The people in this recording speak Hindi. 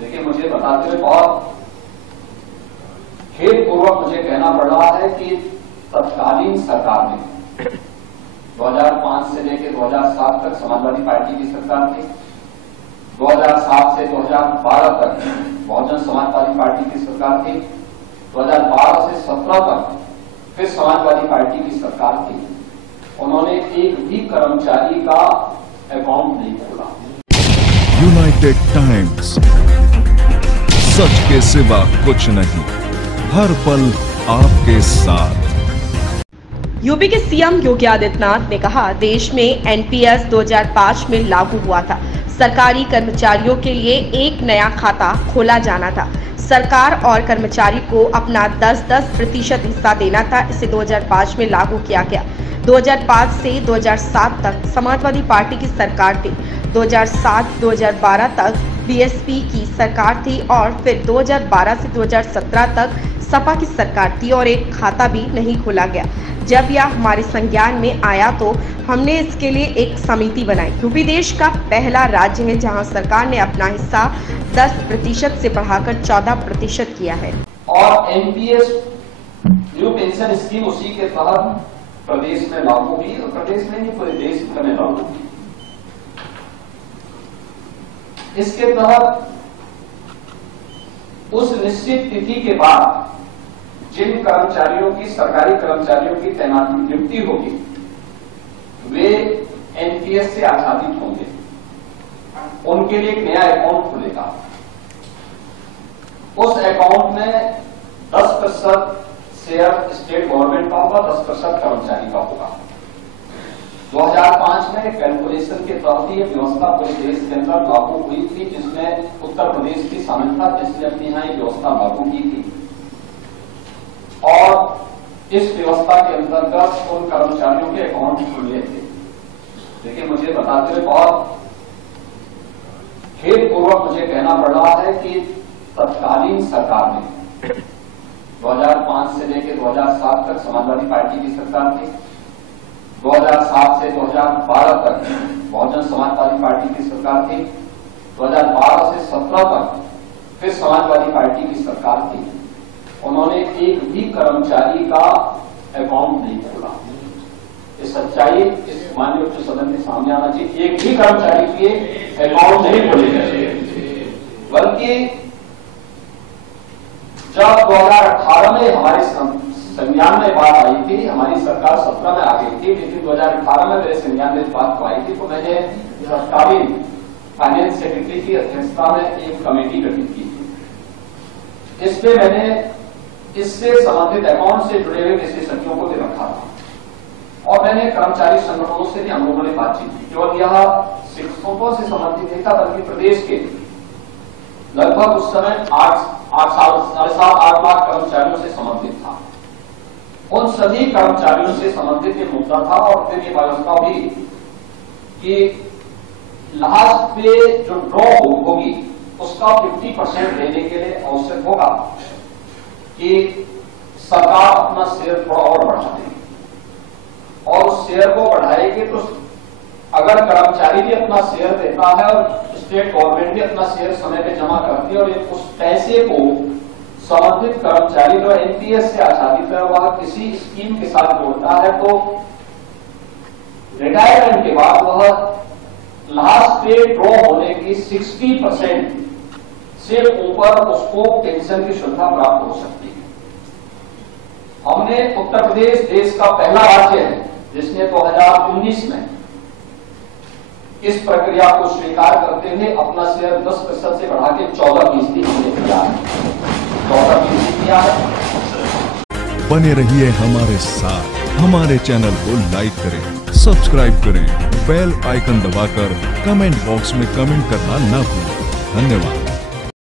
देखिए, मुझे बताते हुए बहुत खेदपूर्वक मुझे कहना पड़ रहा है कि तत्कालीन सरकार में 2005 से लेकर 2007 तक समाजवादी पार्टी की सरकार थी, 2007 से 2012 तक बहुजन समाजवादी पार्टी की सरकार थी, 2012 से 17 तक फिर समाजवादी पार्टी की सरकार थी। उन्होंने एक भी कर्मचारी का अकाउंट नहीं खोला। यूनाइटेड टाइम्स, सच के सिवा कुछ नहीं, हर पल आपके साथ। यूपी के सीएम योगी आदित्यनाथ ने कहा, देश में एनपीएस 2005 में लागू हुआ था। सरकारी कर्मचारियों के लिए एक नया खाता खोला जाना था। सरकार और कर्मचारी को अपना 10% हिस्सा देना था। इसे 2005 में लागू किया गया। 2005 से 2007 तक समाजवादी पार्टी की सरकार थी। 2007-2012 तक बीएसपी की सरकार थी और फिर 2012 से 2017 तक सपा की सरकार थी और एक खाता भी नहीं खोला गया। जब यह हमारे संज्ञान में आया तो हमने इसके लिए एक समिति बनाई। यूपी देश का पहला राज्य है जहां सरकार ने अपना हिस्सा 10% से बढ़ाकर 14% किया है। और एनपीएस न्यू पेंशन स्कीम उसी के तहत प्रदेश में लागू हुई और प्रदेश में नहीं पूरे देश भर में लागू हुई। इसके तहत उस निश्चित तिथि के बाद जिन कर्मचारियों की, सरकारी कर्मचारियों की तैनाती नियुक्ति होगी, वे एनपीएस से आच्छादित होंगे। उनके लिए एक नया अकाउंट खुलेगा। उस अकाउंट में 10% शेयर स्टेट गवर्नमेंट का होगा, 10% कर्मचारी का होगा। 2005 में कैलकुलेशन के तहत ये व्यवस्था पूरे देश के अंदर लागू हुई थी, जिसमें उत्तर प्रदेश भी शामिल था, जिसने अपने यहाँ ये व्यवस्था लागू की थी। और इस व्यवस्था के अंतर्गत उन कर्मचारियों के अकाउंट खुले थे। देखिए, मुझे बताते हुए बहुत खेदपूर्वक मुझे कहना पड़ रहा है कि तत्कालीन सरकार में 2005 से लेकर 2007 तक समाजवादी पार्टी की सरकार थी, 2007 से 2012 तक बहुजन समाजवादी पार्टी की सरकार थी, 2012 से 17 तक फिर समाजवादी पार्टी की सरकार थी। उन्होंने एक भी कर्मचारी का अकाउंट नहीं खोला। इस सच्चाई इस माननीय उच्च सदन के सामने आना चाहिए। एक भी कर्मचारी के अकाउंट नहीं खोले गए, बल्कि जब 2018 में हमारे संज्ञान में बात आई थी, हमारी सरकार 17 में आ गई थी, लेकिन 2018 में मेरे संज्ञान में बात आई थी, तो मैंने तत्कालीन फाइनेंस सेक्रेटरी की अध्यक्षता में एक कमेटी गठित की थी। इसमें मैंने इससे संबंधित अकाउंट से जुड़े हुए विशेषज्ञों को भी रखा था और मैंने कर्मचारी संगठनों से भी हम लोगों ने बातचीत की। केवल यह शिक्षकों से संबंधित नहीं था, बल्कि प्रदेश के लगभग उस समय 8 लाख कर्मचारियों से संबंधित था। उन सभी कर्मचारियों से संबंधित ये मुद्दा था और फिर ये व्यवस्था हुई कि लास्ट पे जो ड्रॉ होगी उसका 50% देने के लिए आवश्यक होगा कि सरकार अपना शेयर थोड़ा और बढ़ा देगी और उस शेयर को बढ़ाएगी तो अगर कर्मचारी भी अपना शेयर देता है और स्टेट गवर्नमेंट भी अपना शेयर समय पे जमा करती है और उस पैसे को संबंधित कर्मचारी जो एनपीएस से आच्छादित है वह किसी स्कीम के साथ जोड़ता है तो रिटायरमेंट के बाद वह लास्ट पे ड्रॉ होने की 60% से ऊपर उसको पेंशन की सुविधा प्राप्त हो सकती है। हमने उत्तर प्रदेश देश का पहला राज्य है जिसने 2019 में इस प्रक्रिया को स्वीकार करते हुए अपना शेयर 10% से बढ़ा के 14% किया है। 14% किया है। बने रहिए हमारे साथ, हमारे चैनल को लाइक करें, सब्सक्राइब करें, बेल आइकन दबाकर कमेंट बॉक्स में कमेंट करना ना भूलें। धन्यवाद।